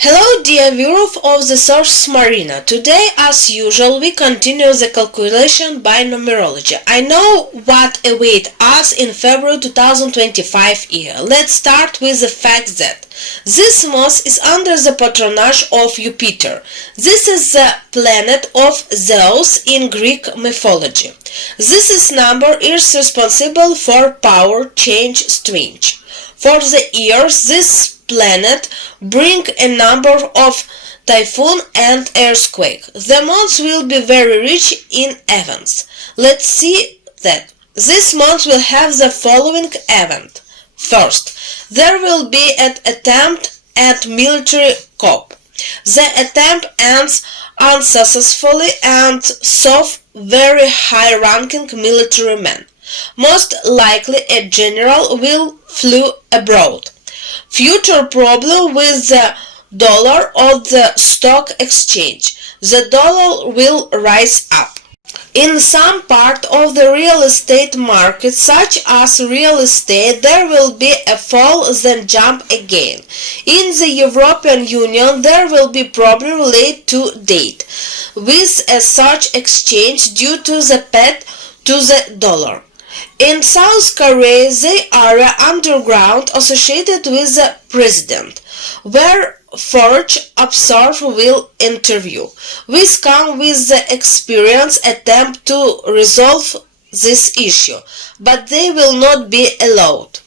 Hello dear viewers of the source Marina. Today as usual we continue the calculation by numerology. I know what awaits us in February 2025 year. Let's start with the fact that this month is under the patronage of Jupiter. This is the planet of Zeus in Greek mythology. This number is responsible for power, change, strength. For the years this planet bring a number of typhoon and earthquake. The month will be very rich in events. Let's see that. This month will have the following event. First, there will be an attempt at military coup. The attempt ends unsuccessfully and so very high-ranking military men. Most likely a general will flee abroad. Future problem with the dollar or the stock exchange. The dollar will rise up. In some part of the real estate market, such as real estate, there will be a fall then jump again. In the European Union, there will be problem related to date with a such exchange due to the pet to the dollar. In South Korea, they are underground associated with the president, where foreign observers will interview. We come with the experience attempt to resolve this issue, but they will not be allowed.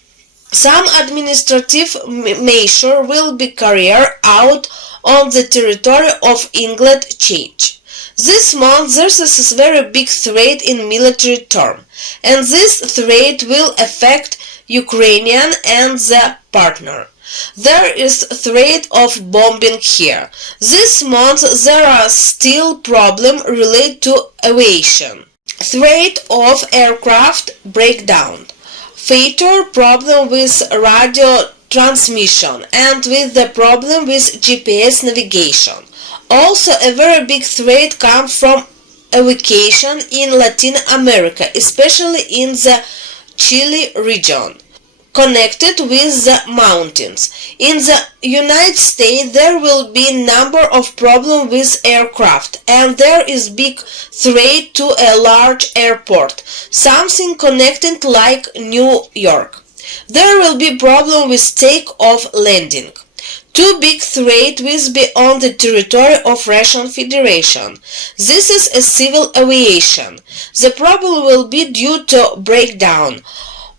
Some administrative measure will be carried out on the territory of England change. This month there is a very big threat in military term, and this threat will affect Ukrainian and the partner. There is threat of bombing here. This month there are still problems related to aviation. Threat of aircraft breakdown. Fatal problem with radio transmission and with the problem with GPS navigation. Also, a very big threat comes from evacuation in Latin America, especially in the Chile region, connected with the mountains. In the United States, there will be number of problems with aircraft, and there is big threat to a large airport, something connected like New York. There will be problem with take-off landing. Two big threats will be on the territory of Russian Federation. This is a civil aviation. The problem will be due to breakdown.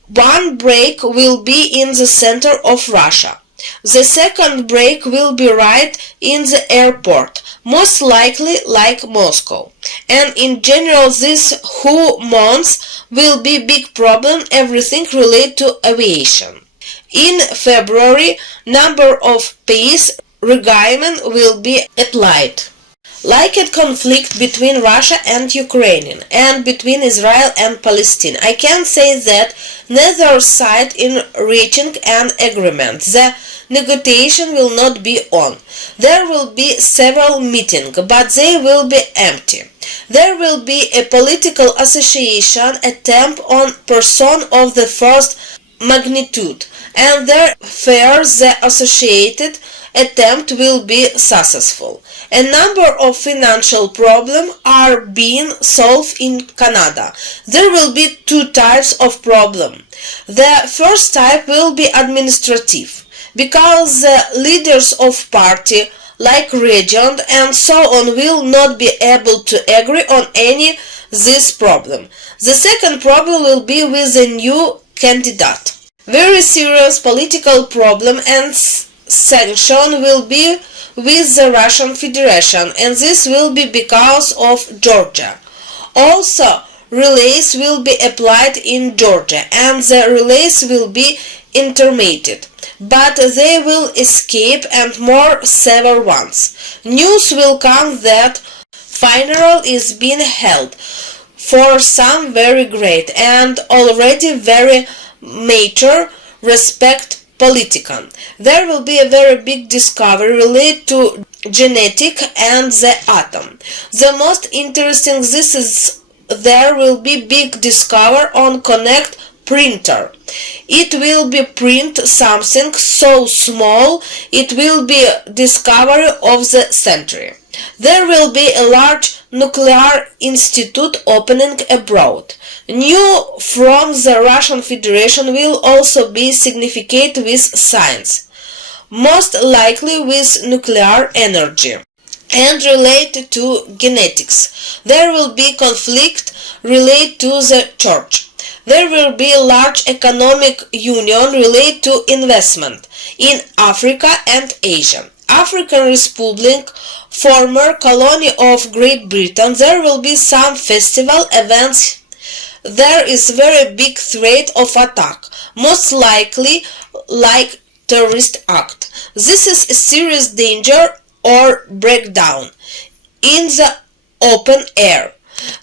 One break will be in the center of Russia. The second break will be right in the airport, most likely like Moscow. And in general this whole month will be big problem, everything related to aviation. In February, number of peace agreements will be applied. Like a conflict between Russia and Ukraine and between Israel and Palestine, I can say that neither side in reaching an agreement. The negotiation will not be on. There will be several meetings, but they will be empty. There will be a political association attempt on person of the first magnitude, and therefore the associated attempt will be successful. A number of financial problems are being solved in Canada. There will be two types of problem. The first type will be administrative, because the leaders of party like region and so on will not be able to agree on any this problem. The second problem will be with a new candidate. Very serious political problem and sanction will be with the Russian Federation, and this will be because of Georgia. Also, relays will be applied in Georgia, and the relays will be intermittent, but they will escape and more severe ones. News will come that funeral is being held for some very great and already very major respect politician. There will be a very big discovery related to genetic and the atom. The most interesting this is there will be big discovery on connect printer. It will be print something so small it will be discovery of the century. There will be a large nuclear institute opening abroad. New from the Russian Federation will also be significant with science, most likely with nuclear energy, and related to genetics. There will be conflict related to the church. There will be a large economic union related to investment in Africa and Asia. African Republic, former colony of Great Britain, there will be some festival events. There is very big threat of attack, most likely like terrorist act. This is a serious danger or breakdown in the open air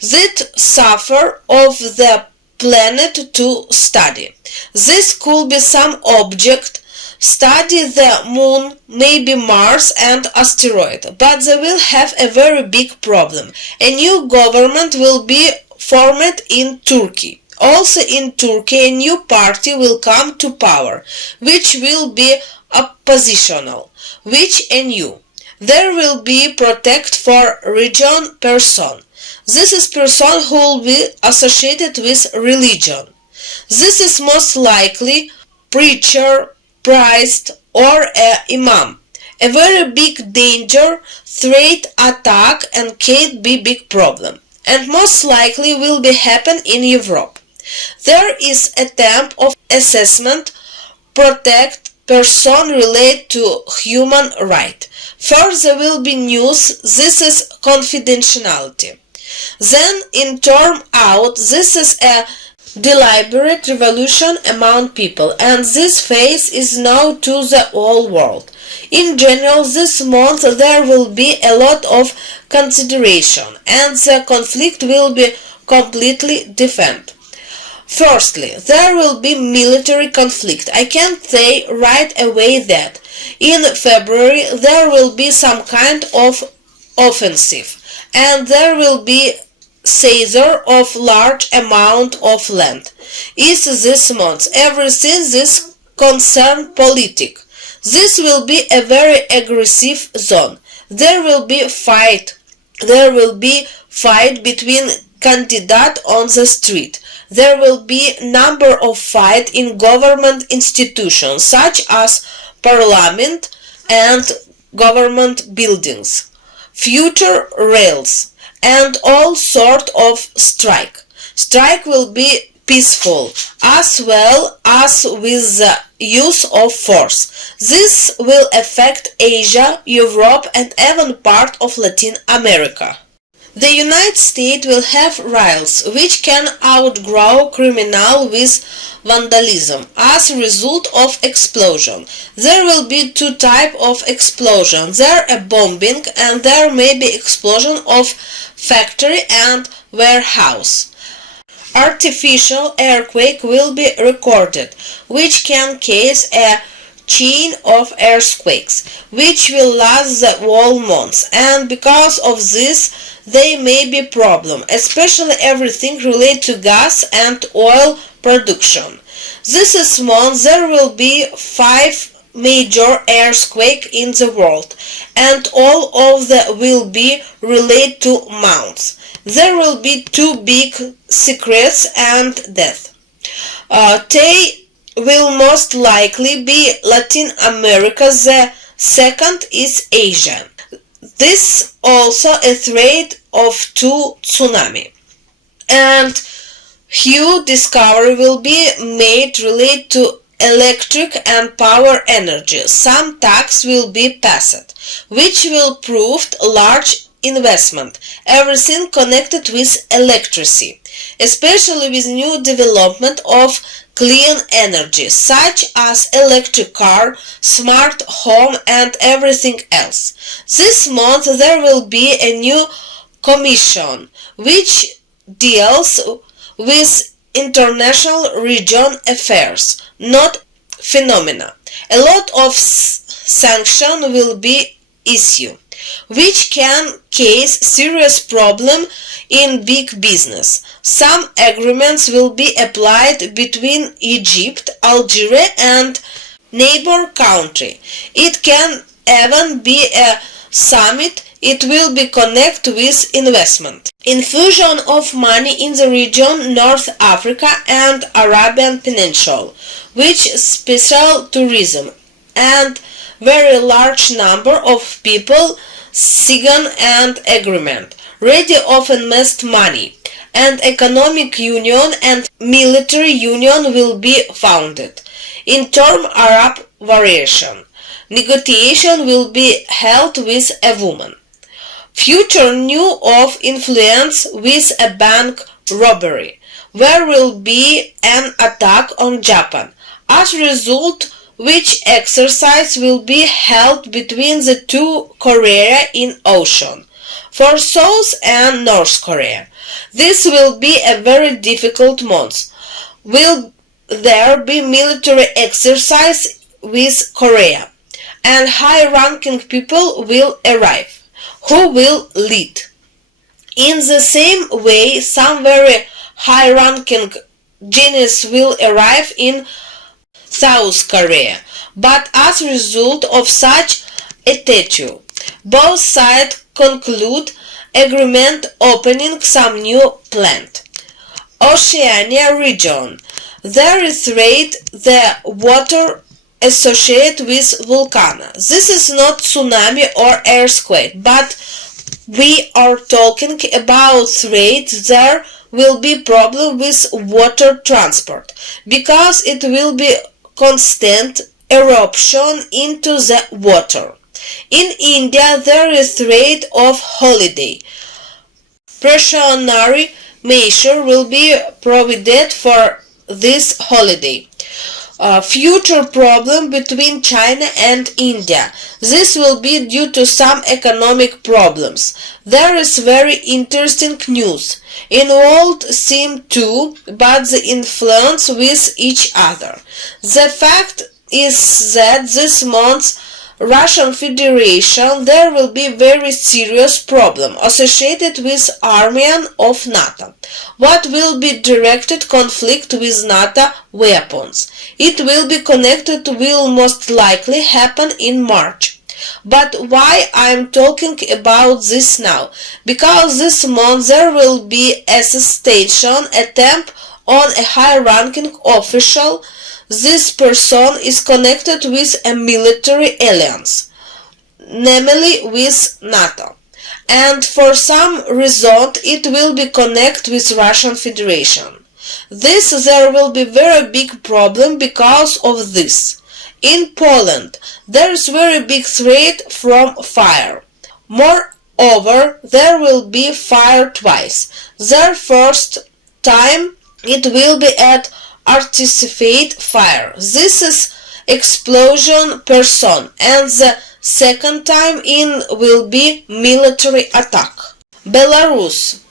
that suffer of the planet to study. This could be some object, study the moon, maybe Mars and asteroid, but they will have a very big problem. A new government will be formed in Turkey. Also in Turkey a new party will come to power, which will be oppositional, which a new. There will be protect for region person. This is person who will be associated with religion. This is most likely preacher, priest or a imam. A very big danger, threat, attack and can be big problem, and most likely will be happen in Europe. There is attempt of assessment, protect person related to human right. First there will be news, this is confidentiality. Then in term out, this is a deliberate revolution among people, and this phase is known to the whole world. In general, this month there will be a lot of consideration, and the conflict will be completely different. Firstly, there will be military conflict. I can't say right away that. In February there will be some kind of offensive, and there will be seizure of large amount of land. Is this month everything this concern politic. This will be a very aggressive zone. There will be fight. There will be fight between candidates on the street. There will be number of fight in government institutions such as parliament and government buildings, future rails, and all sort of strike. Strike will be peaceful as well as with the use of force. This will affect Asia, Europe and even part of Latin America. The United States will have riots which can outgrow criminal with vandalism as a result of explosion. There will be two types of explosion. There a bombing and there may be explosion of factory and warehouse. Artificial earthquake will be recorded, which can cause a chain of earthquakes, which will last the whole month, and because of this they may be problem, especially everything related to gas and oil production. This month there will be 5 major earthquakes in the world, and all of them will be related to mountains. There will be 2 big secrets and death. They will most likely be Latin America, the second is Asia. This also a threat of 2 tsunami. And huge discovery will be made related to electric and power energy. Some tax will be passed, which will prove large investment, everything connected with electricity, especially with new development of clean energy such as electric car, smart home and everything else. This month there will be a new commission which deals with international region affairs, not phenomena. A lot of sanctions will be issued. which can cause serious problem in big business. Some agreements will be applied between Egypt, Algeria and neighbor country. It can even be a summit. It will be connected with investment. Infusion of money in the region North Africa and Arabian Peninsula, which special tourism and very large number of people sign an agreement, ready of invest money, and economic union and military union will be founded. In term Arab variation, negotiation will be held with a woman. Future new of influence with a bank robbery, where will be an attack on Japan, as a result which exercise will be held between the two Korea in ocean, for South and North Korea. This will be a very difficult month. Will there be military exercise with Korea, and high-ranking people will arrive. Who will lead? In the same way, some very high-ranking genius will arrive in South Korea, but as a result of such attitude, both sides conclude agreement opening some new plant. Oceania region. There is trade the water associated with volcano. This is not tsunami or earthquake, but we are talking about trade. There will be problem with water transport because it will be constant eruption into the water. In India there is trade of holiday. Precautionary measure will be provided for this holiday. Future problem between China and India. This will be due to some economic problems. There is very interesting news. Involved seem to, but the influence with each other. The fact is that this month Russian Federation there will be very serious problem associated with army of NATO. What will be directed conflict with NATO weapons? It will be connected will most likely happen in March. But why I'm talking about this now? Because this month there will be assassination attempt on a high-ranking official. This person is connected with a military alliance, namely with NATO, and for some reason it will be connected with Russian Federation. There will be very big problem because of this. In Poland there is very big threat from fire. Moreover, there will be fire twice. The first time it will be at artificial fire. This is explosion person, and the second time in will be military attack. Belarus.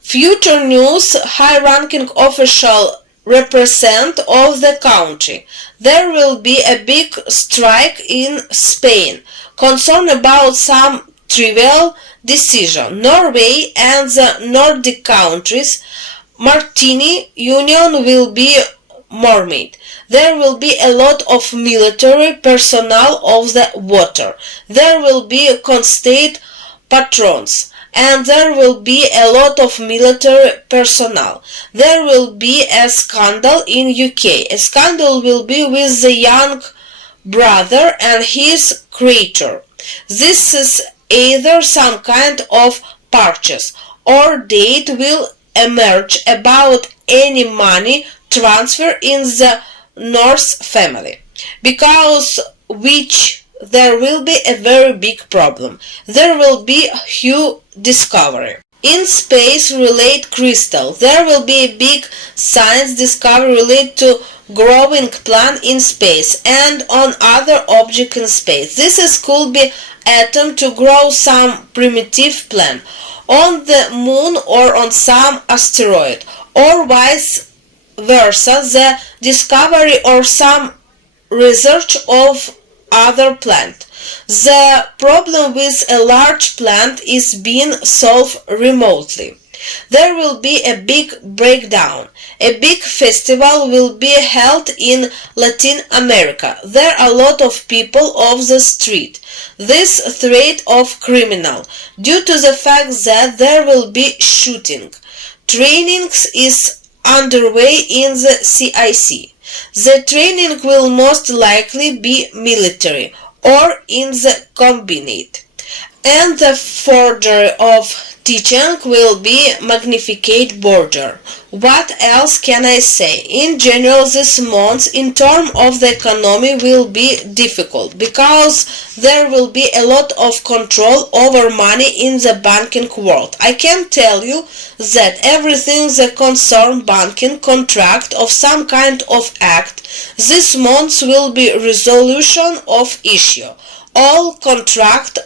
Future news, high-ranking official represent of the country. There will be a big strike in Spain, concerned about some trivial decision. Norway and the Nordic countries Martini Union will be mermaid. There will be a lot of military personnel of the water. There will be constant patrons, and there will be a lot of military personnel. There will be a scandal in UK. A scandal will be with the young brother and his creator. This is either some kind of purchase or date will emerge about any money transfer in the North family, because which there will be a very big problem. There will be a huge discovery. In space relate crystal. There will be a big science discovery related to growing plant in space and on other objects in space. This is could be atom to grow some primitive plant on the moon or on some asteroid, or vice versa, the discovery or some research of other plant. The problem with a large plant is being solved remotely. There will be a big breakdown. A big festival will be held in Latin America. There are a lot of people off the street. This threat of criminal, due to the fact that there will be shooting. Training is underway in the CIC. The training will most likely be military or in the combined, and the forgery of teaching will be magnified border. What else can I say? In general, this month in terms of the economy will be difficult because there will be a lot of control over money in the banking world. I can tell you that everything that concerns banking contract of some kind of act this month will be resolution of issue. All contract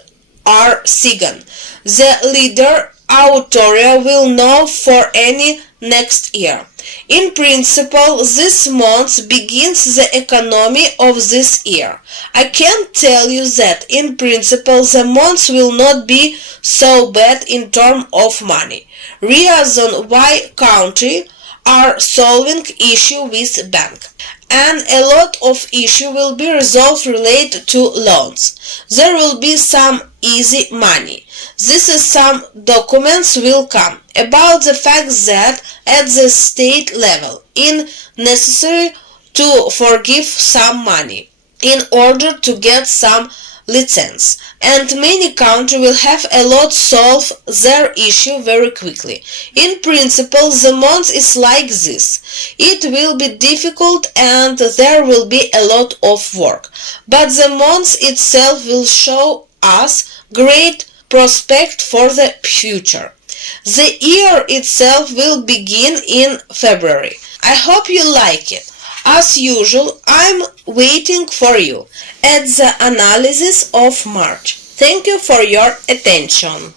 are signed. The leader authority will know for any next year. In principle, this month begins the economy of this year. I can tell you that in principle the month will not be so bad in terms of money. Reason why country are solving issue with bank, and a lot of issue will be resolved related to loans. There will be some easy money. This is some documents will come about the fact that at the state level it's necessary to forgive some money in order to get some license, and many countries will have a lot solve their issue very quickly. In principle, the month is like this. It will be difficult and there will be a lot of work, but the month itself will show us great prospect for the future. The year itself will begin in February. I hope you like it. As usual, I'm waiting for you at the analysis of March. Thank you for your attention.